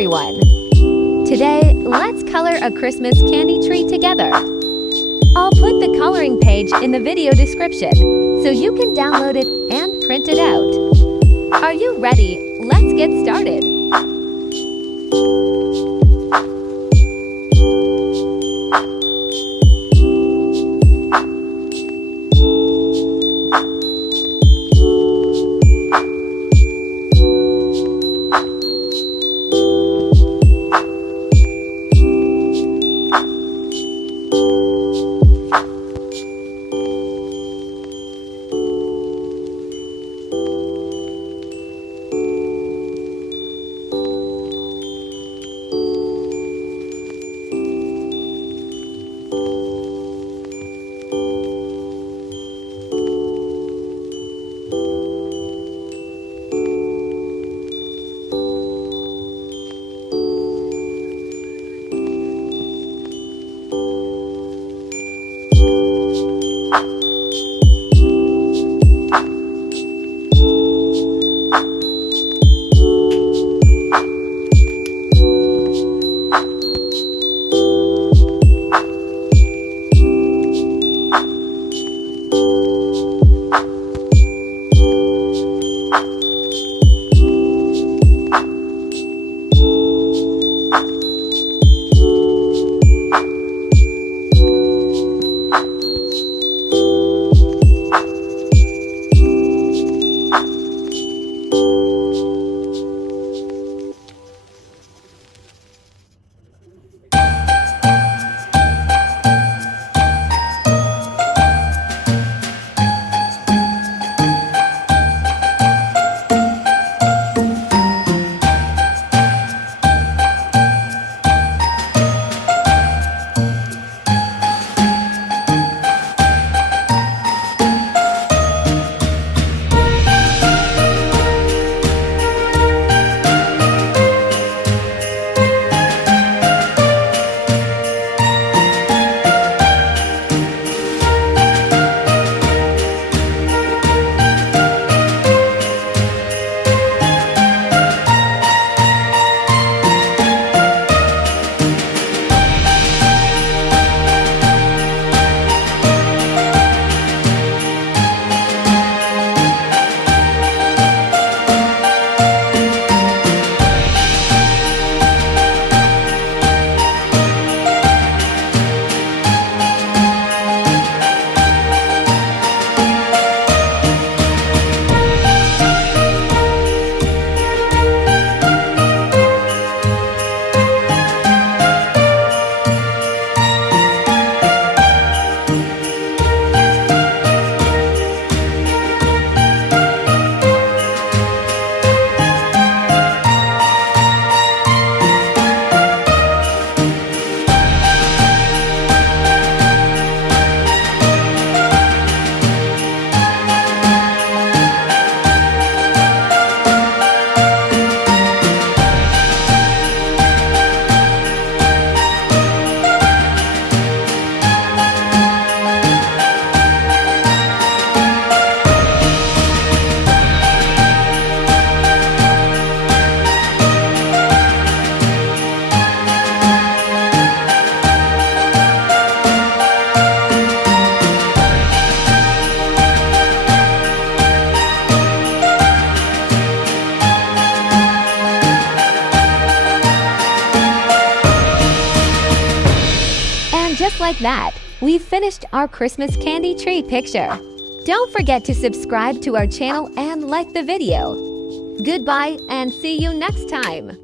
everyone! Today, let's color a Christmas candy tree together. I'll put the coloring page in the video description, so you can download it and print it out. Are you ready? Let's get started. Just like that, we've finished our Christmas candy tree picture. Don't forget to subscribe to our channel and like the video. Goodbye and see you next time.